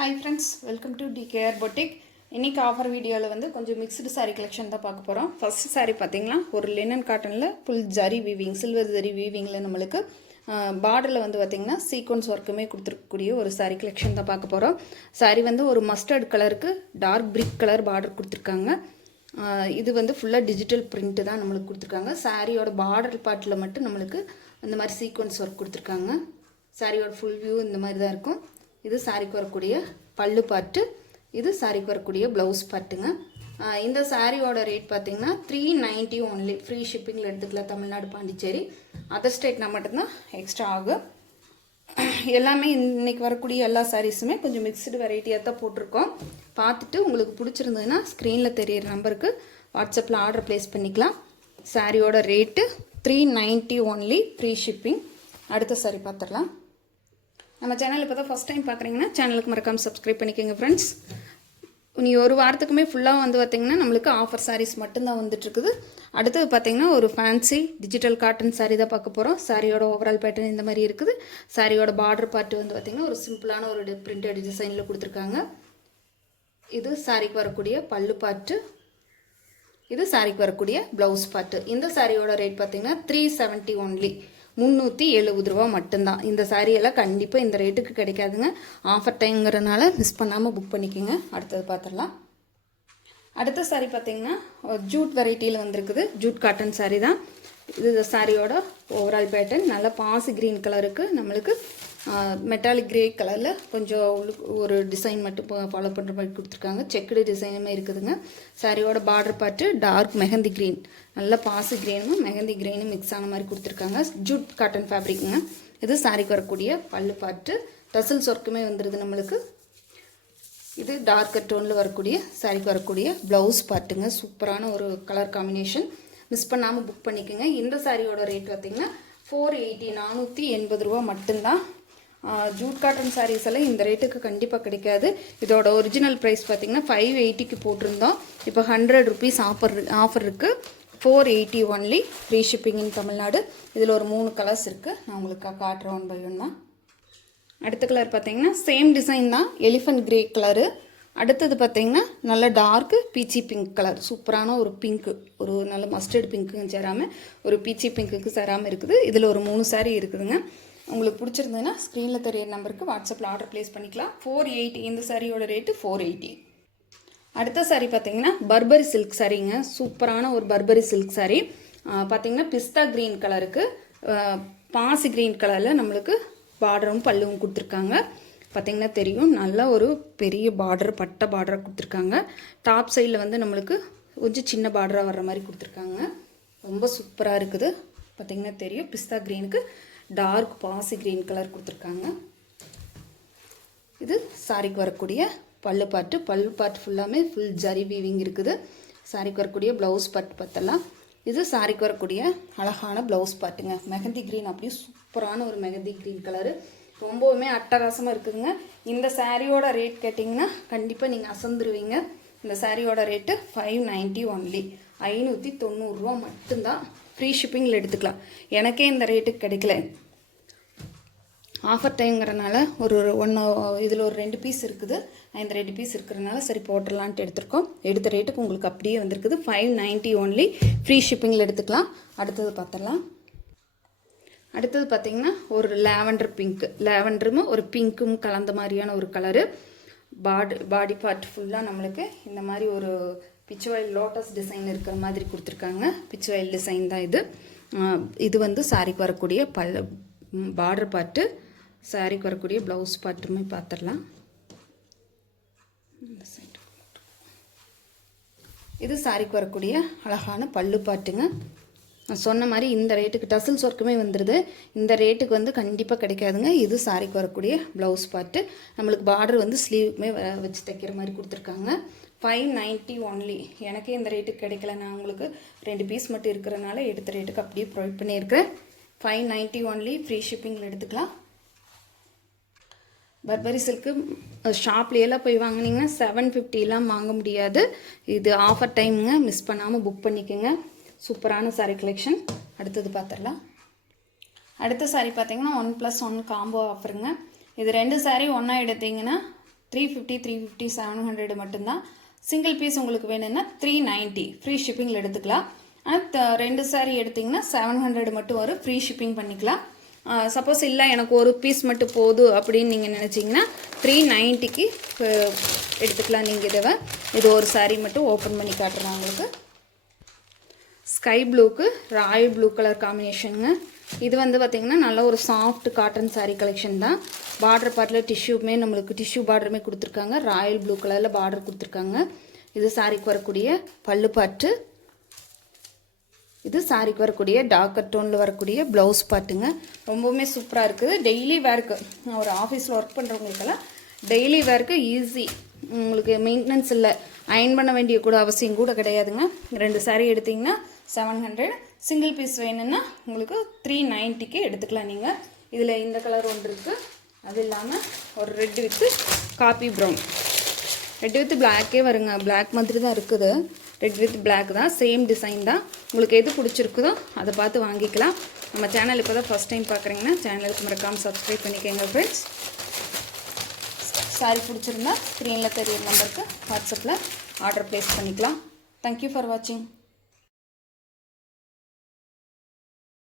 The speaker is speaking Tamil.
Hi friends, welcome to DKR Boutique. இன்னைக்கு ஆஃபர் வீடியோவில் வந்து கொஞ்சம் மிக்ஸ்டு சாரீ கலெக்ஷன் தான் பார்க்க போகிறோம். ஃபர்ஸ்ட் சாரீ பார்த்தீங்கன்னா ஒரு லினன் காட்டனில் full zari weaving, silver zari வீவிங்கில் நம்மளுக்கு பார்டரில் வந்து பார்த்திங்கன்னா சீக்வன்ஸ் ஒர்க்குமே கொடுத்துருக்கக்கூடிய ஒரு சாரீ கலெக்ஷன் தான் பார்க்க போகிறோம். சாரீ வந்து ஒரு மஸ்டர்ட் கலருக்கு டார்க் பிரிக் கலர் பார்டர் கொடுத்துருக்காங்க. இது வந்து ஃபுல்லாக டிஜிட்டல் பிரிண்ட்டு தான் நம்மளுக்கு கொடுத்துருக்காங்க. சாரியோட பார்டர் பார்ட்டில் மட்டும் நம்மளுக்கு இந்த மாதிரி சீக்வன்ஸ் ஒர்க் கொடுத்துருக்காங்க. சாரியோட ஃபுல் வியூ இந்த மாதிரி தான் இருக்கும். இது சாரிக்கு வரக்கூடிய பல்லு பாட்டு, இது சாரிக்கு வரக்கூடிய ப்ளவுஸ் பாட்டுங்க. இந்த சாரியோட ரேட் பார்த்தீங்கன்னா 390 ஒன்லி. ஃப்ரீ ஷிப்பிங்கில் எடுத்துக்கலாம். தமிழ்நாடு, பாண்டிச்சேரி, அதர் ஸ்டேட்னா மட்டும்தான் எக்ஸ்ட்ரா ஆகும். எல்லாமே இன்றைக்கி வரக்கூடிய எல்லா சாரீஸுமே கொஞ்சம் மிக்ஸ்டு வெரைட்டியாக தான் போட்டிருக்கோம். பார்த்துட்டு உங்களுக்கு பிடிச்சிருந்ததுன்னா ஸ்க்ரீனில் தெரியிற நம்பருக்கு வாட்ஸ்அப்பில் ஆர்டர் ப்ளேஸ் பண்ணிக்கலாம். சாரியோட ரேட்டு 390 ஒன்லி, ஃப்ரீ ஷிப்பிங். அடுத்த சாரி பார்த்துடலாம். நம்ம சேனல் இப்போ தான் ஃபஸ்ட் டைம் பார்க்குறீங்கன்னா சேனலுக்கு மறக்காமல் சப்ஸ்கிரைப் பண்ணிக்கோங்க ஃப்ரெண்ட்ஸ். நீ ஒரு வாரத்துக்குமே ஃபுல்லாக வந்து பார்த்திங்கன்னா நம்மளுக்கு ஆஃபர் சாரீஸ் மட்டும்தான் வந்துட்டுருக்குது. அடுத்தது பார்த்திங்கன்னா ஒரு ஃபேன்சி டிஜிட்டல் காட்டன் சாரீ தான் பார்க்க போகிறோம். சாரியோட ஓவரால் பேட்டர்ன் இந்த மாதிரி இருக்குது. சாரியோட பார்டர் பார்ட்டு வந்து பார்த்திங்கன்னா ஒரு சிம்பிளான ஒரு பிரிண்டட் டிசைனில் கொடுத்துருக்காங்க. இது சாரிக்கு வரக்கூடிய பல்லு பாட்டு, இது சாரிக்கு வரக்கூடிய ப்ளவுஸ் பாட்டு. இந்த சாரியோட ரேட் பார்த்திங்கன்னா 370 ஒன்லி, 370 ரூபா மட்டும்தான். இந்த சாரியெல்லாம் கண்டிப்பாக இந்த ரேட்டுக்கு கிடைக்காதுங்க. ஆஃபர் டைம்ங்கிறனால மிஸ் பண்ணாமல் புக் பண்ணிக்கோங்க. அடுத்தது பார்த்துடலாம். அடுத்த சாரீ பார்த்திங்கன்னா ஜூட் வெரைட்டியில் வந்திருக்குது. ஜூட் காட்டன் சாரீ தான் இது. சாரியோட ஓவரால் பேட்டர்ன் நல்லா பாசி க்ரீன் கலருக்கு நம்மளுக்கு மெட்டாலிக் கிரே கலரில் கொஞ்சம் ஒரு டிசைன் மட்டும் ஃபாலோ பண்ணுற மாதிரி கொடுத்துருக்காங்க. செக்குடு டிசைனுமே இருக்குதுங்க. சாரியோட border part dark mehndi green, நல்ல பாசி க்ரீனும் மெஹந்தி க்ரீனும் மிக்ஸ் ஆன மாதிரி கொடுத்துருக்காங்க. ஜூட் காட்டன் ஃபேப்ரிக்குங்க. இது சாரிக்கு வரக்கூடிய பல்லு பார்ட்டு, டசல்ஸ் ஒர்க்குமே வந்துடுது நம்மளுக்கு. இது டார்க்கர் டோனில் வரக்கூடிய சாரிக்கு வரக்கூடிய ப்ளவுஸ் பார்ட்டுங்க. சூப்பரான ஒரு கலர் காம்பினேஷன். மிஸ் பண்ணாமல் புக் பண்ணிக்கோங்க. இந்த சாரியோட ரேட் பார்த்திங்கன்னா 480, 480 ரூபா மட்டும்தான். ஜூட் காட்டன் சாரீஸ் எல்லாம் இந்த ரேட்டுக்கு கண்டிப்பாக கிடைக்காது. இதோட ஒரிஜினல் ப்ரைஸ் பார்த்திங்கன்னா 580க்கு போட்டிருந்தோம். இப்போ 100 ருபீஸ் ஆஃபர் இருக்குது. 480 ஒன்லி, ஃப்ரீ ஷிப்பிங் இன் தமிழ்நாடு. இதில் ஒரு 3 கலர்ஸ் இருக்குது. நான் உங்களுக்கு காட்டுறேன் ஒன் பை ஒன் தான். அடுத்த கலர் பார்த்திங்கன்னா சேம் டிசைன் தான், எலிஃபண்ட் கிரே கலரு. அடுத்தது பார்த்திங்கன்னா நல்ல டார்க்கு பீச்சி பிங்க் கலர். சூப்பரான ஒரு பிங்க்கு, ஒரு நல்ல மஸ்டர்ட் பிங்க்குன்னு சேராமல் ஒரு பீச்சி பிங்க்குக்கு சேராமல் இருக்குது. இதில் ஒரு 3 சாரீ இருக்குதுங்க. உங்களுக்கு பிடிச்சிருந்ததுன்னா ஸ்க்ரீனில் தெரிய நம்பருக்கு வாட்ஸ்அப்பில் ஆர்டர் ப்ளேஸ் பண்ணிக்கலாம். 480 இந்த சாரியோட ரேட்டு 480. அடுத்த சாரீ பார்த்திங்கன்னா பர்பரி சில்க் சாரீங்க. சூப்பரான ஒரு பர்பரி சில்க் சாரீ. பார்த்திங்கன்னா பிஸ்தா க்ரீன் கலருக்கு பாசி க்ரீன் கலரில் நம்மளுக்கு பார்டரும் பல்லுவும் கொடுத்துருக்காங்க. பார்த்திங்கன்னா தெரியும், நல்ல ஒரு பெரிய பார்டர், பட்டை பார்டராக கொடுத்துருக்காங்க. டாப் சைடில் வந்து நம்மளுக்கு கொஞ்சம் சின்ன பார்டராக வர்ற மாதிரி கொடுத்துருக்காங்க. ரொம்ப சூப்பராக இருக்குது. பார்த்திங்கன்னா தெரியும், பிஸ்தா க்ரீனுக்கு டார்க் பாசி க்ரீன் கலர் கொடுத்துருக்காங்க. இது சாரிக்கு வரக்கூடிய பல்லு பாட்டு. பல்லு பாட்டு ஃபுல்லாமே ஃபுல் ஜரி வீவிங் இருக்குது. சாரிக்கு வரக்கூடிய ப்ளவுஸ் பாட்டு பார்த்தலாம். இது சாரிக்கு வரக்கூடிய அழகான ப்ளவுஸ் பாட்டுங்க. மெஹந்தி க்ரீன், அப்படியே சூப்பரான ஒரு மெஹந்தி க்ரீன் கலரு. ரொம்பவுமே அட்டகாசமாக இருக்குதுங்க. இந்த சாரியோட ரேட் கேட்டிங்கன்னா கண்டிப்பாக நீங்கள் அசந்துருவீங்க. இந்த சாரியோட ரேட்டு 590 ஒன்லி, 590 ரூபா மட்டும்தான். ஃப்ரீ ஷிப்பிங்கில் எடுத்துக்கலாம். எனக்கே இந்த ரேட்டுக்கு கிடைக்கல. ஆஃபர் டைம்ங்கிறனால இதில் ஒரு 2 பீஸ் இருக்குது. இந்த 2 பீஸ் இருக்கிறனால சரி போட்டுடலான்ட்டு எடுத்துருக்கோம். எடுத்த ரேட்டுக்கு உங்களுக்கு அப்படியே வந்திருக்குது. 590 ஒன்லி, ஃப்ரீ ஷிப்பிங்கில் எடுத்துக்கலாம். அடுத்தது பார்த்துடலாம். அடுத்தது பார்த்திங்கன்னா ஒரு லேவண்டர் பிங்க்கு, லேவண்டரும் ஒரு பிங்க்கும் கலந்த மாதிரியான ஒரு கலரு. பாடி பார்ட் ஃபுல்லாக நம்மளுக்கு இந்த மாதிரி ஒரு பிச்சுவயல் லோட்டஸ் டிசைன் இருக்கிற மாதிரி கொடுத்துருக்காங்க. பிச்சுவயல் டிசைன் தான் இது. இது வந்து சாரிக்கு வரக்கூடிய பார்டர் பார்ட்டு, சாரிக்கு வரக்கூடிய ப்ளவுஸ் பார்ட்டுமே பார்த்துடலாம். இது சாரிக்கு வரக்கூடிய அழகான பல்லு பாட்டுங்க. நான் சொன்ன மாதிரி இந்த ரேட்டுக்கு டசல்ஸ் ஒர்க்குமே வந்துடுது. இந்த ரேட்டுக்கு வந்து கண்டிப்பாக கிடைக்காதுங்க. இது சாரிக்கு வரக்கூடிய ப்ளவுஸ் பார்ட்டு. நம்மளுக்கு பார்டர் வந்து ஸ்லீவுக்குமே வச்சு தைக்கிற மாதிரி கொடுத்துருக்காங்க. 590 ஒன்லி. எனக்கே இந்த ரேட்டுக்கு கிடைக்கல. நான் உங்களுக்கு 2 பீஸ் மட்டும் இருக்கிறனால எடுத்த ரேட்டுக்கு அப்படியே ப்ரொவைட் பண்ணியிருக்கேன். 590 ஒன்லி, ஃப்ரீ ஷிப்பிங்கில் எடுத்துக்கலாம். பர்பரி சில்க்கு ஷாப்லேயெல்லாம் போய் வாங்கினீங்கன்னா 750 வாங்க முடியாது. இது ஆஃபர் டைமுங்க. மிஸ் பண்ணாமல் புக் பண்ணிக்கோங்க. சூப்பரான சாரீ கலெக்ஷன். அடுத்தது பார்த்துடலாம். அடுத்த சாரீ பார்த்திங்கன்னா 1+1 காம்போ ஆஃபருங்க. இது 2 சாரீ ஒன்றா எடுத்திங்கன்னா 350 700 மட்டும்தான். சிங்கிள் பீஸ் உங்களுக்கு வேணும்னா 390 ஃப்ரீ ஷிப்பிங்கில் எடுத்துக்கலாம். ஆனால் 2 சாரீ எடுத்திங்கன்னா 700 மட்டும் வரும், ஃப்ரீ ஷிப்பிங் பண்ணிக்கலாம். சப்போஸ் இல்லை எனக்கு ஒரு பீஸ் மட்டும் போதும் அப்படின்னு நீங்கள் நினச்சிங்கன்னா 390க்கு எடுத்துக்கலாம். நீங்கள் இது ஒரு சாரீ மட்டும் ஓப்பன் பண்ணி காட்டுறேன் உங்களுக்கு. ஸ்கை ப்ளூக்கு ராயல் ப்ளூ கலர் காம்பினேஷனுங்க. இது வந்து பார்த்திங்கன்னா நல்ல ஒரு சாஃப்ட் காட்டன் சாரீ கலெக்ஷன் தான். பார்டர் பார்ட்டில் டிஷ்யூமே நம்மளுக்கு டிஷ்யூ பார்டருமே கொடுத்துருக்காங்க. ராயல் ப்ளூ கலரில் பார்டர் கொடுத்துருக்காங்க. இது சாரீக்கு வரக்கூடிய பல்லு பாட்டு. இது சாரீக்கு வரக்கூடிய டார்க்கர் டோனில் வரக்கூடிய ப்ளவுஸ் பாட்டுங்க. ரொம்பவுமே சூப்பராக இருக்குது. டெய்லி வேர்க்கு ஒரு ஆஃபீஸில் ஒர்க் பண்ணுறவங்களுக்கெல்லாம் டெய்லி வேர்க்கு ஈஸி. உங்களுக்கு மெயின்டெனன்ஸ் இல்லை, அயன் பண்ண வேண்டிய கூட அவசியம் கூட கிடையாதுங்க. 2 சாரீ எடுத்திங்கன்னா 700. சிங்கிள் பீஸ் வேணும்னா உங்களுக்கு 390க்கு எடுத்துக்கலாம் நீங்கள். இதில் இந்த கலர் ஒன்று இருக்குது. அது இல்லாமல் ஒரு red with coffee brown, red with பிளாக்கே வருங்க. பிளாக் மாதிரி தான் இருக்குது. ரெட் வித் பிளாக் தான், சேம் டிசைன் தான். உங்களுக்கு எது பிடிச்சிருக்குதோ அதை பார்த்து வாங்கிக்கலாம். நம்ம சேனல் இப்போ தான் ஃபஸ்ட் டைம் பார்க்குறீங்கன்னா சேனலுக்கு மறக்காமல் சப்ஸ்கிரைப் பண்ணிக்கோங்க ஃப்ரெண்ட்ஸ். சாரி பிடிச்சிருந்தா ஸ்க்ரீனில் தெரியுற நம்பருக்கு வாட்ஸ்அப்பில் ஆர்டர் ப்ளேஸ் பண்ணிக்கலாம். தேங்க்யூ ஃபார் வாட்சிங்.